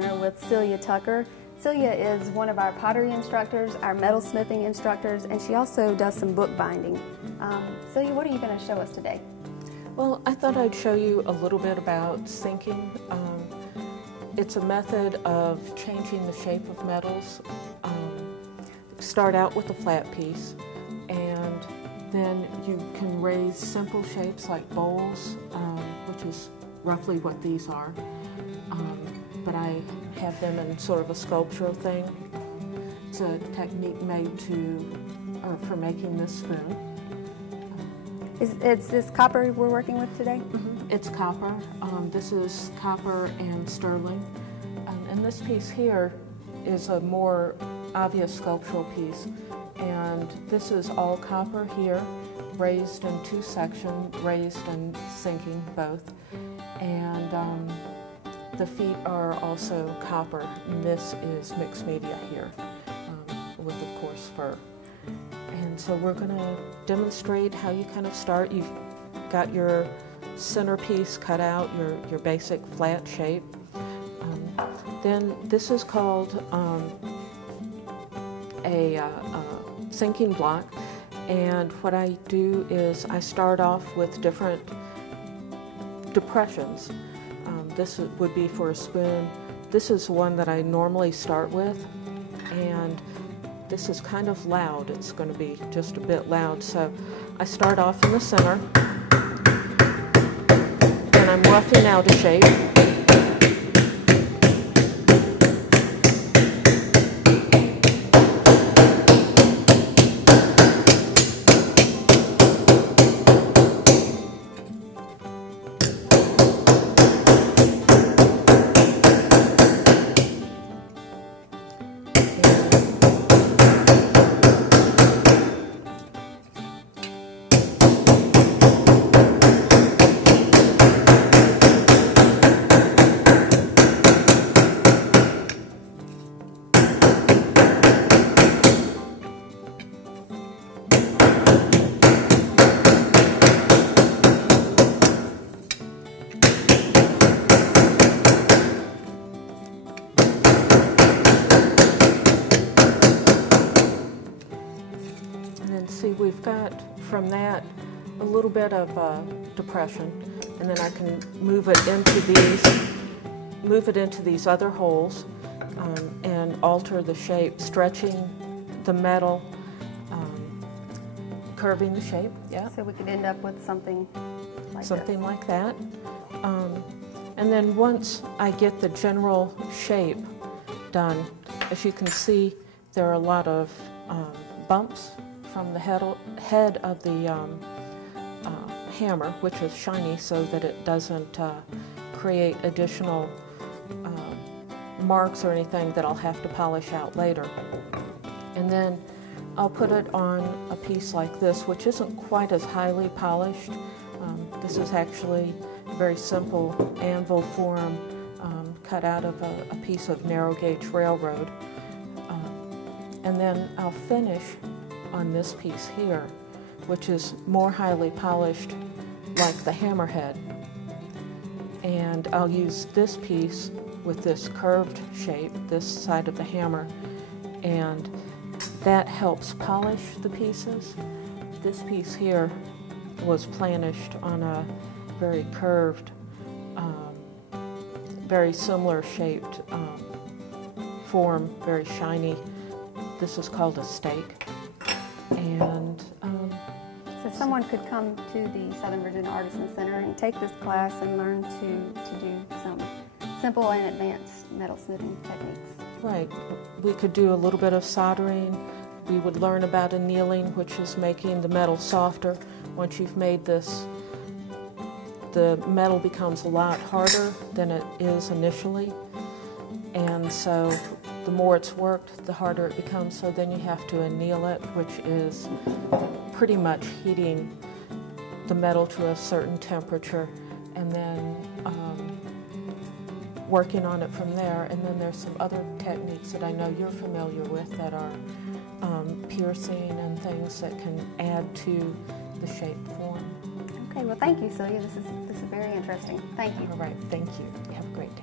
Center with Celia Tucker. Celia is one of our pottery instructors, our metalsmithing instructors, and she also does some bookbinding. Celia, what are you going to show us today? Well, I thought I'd show you a little bit about sinking. It's a method of changing the shape of metals. Start out with a flat piece, and then you can raise simple shapes like bowls, which is roughly what these are. But I have them in sort of a sculptural thing. It's a technique made for making this spoon. Is this copper we're working with today? Mm-hmm. It's copper. This is copper and sterling. And this piece here is a more obvious sculptural piece. And this is all copper here, raised in two sections, raised and sinking both. And the feet are also copper. And this is mixed media here, with, of course, fur. And so we're going to demonstrate how you kind of start. You've got your centerpiece cut out, your basic flat shape. Then this is called a sinking block. And what I do is I start off with different depressions. This would be for a spoon. This is one that I normally start with. And this is kind of loud. It's going to be just a bit loud. So I start off in the center, and I'm roughing out a shape. See, we've got from that a little bit of depression, and then I can move it into these other holes, and alter the shape, stretching the metal, curving the shape. Yeah. So we could end up with something like something like that. And then once I get the general shape done, as you can see, there are a lot of bumps from the head of the hammer, which is shiny so that it doesn't create additional marks or anything that I'll have to polish out later. And then I'll put it on a piece like this, which isn't quite as highly polished. This is actually a very simple anvil form cut out of a piece of narrow gauge railroad. And then I'll finish on this piece here, which is more highly polished like the hammerhead. And I'll use this piece with this curved shape, this side of the hammer, and that helps polish the pieces. This piece here was planished on a very curved, very similar shaped form, very shiny. This is called a stake. And so someone could come to the Southern Virginia Artisan Center and take this class and learn to do some simple and advanced metalsmithing techniques. Right. We could do a little bit of soldering. We would learn about annealing, which is making the metal softer. Once you've made this, the metal becomes a lot harder than it is initially. And so the more it's worked, the harder it becomes, so then you have to anneal it, which is pretty much heating the metal to a certain temperature, and then working on it from there. And then there's some other techniques that I know you're familiar with that are piercing and things that can add to the shape form. Okay, well thank you, Celia. This is very interesting. Thank you. All right, thank you. Have a great day.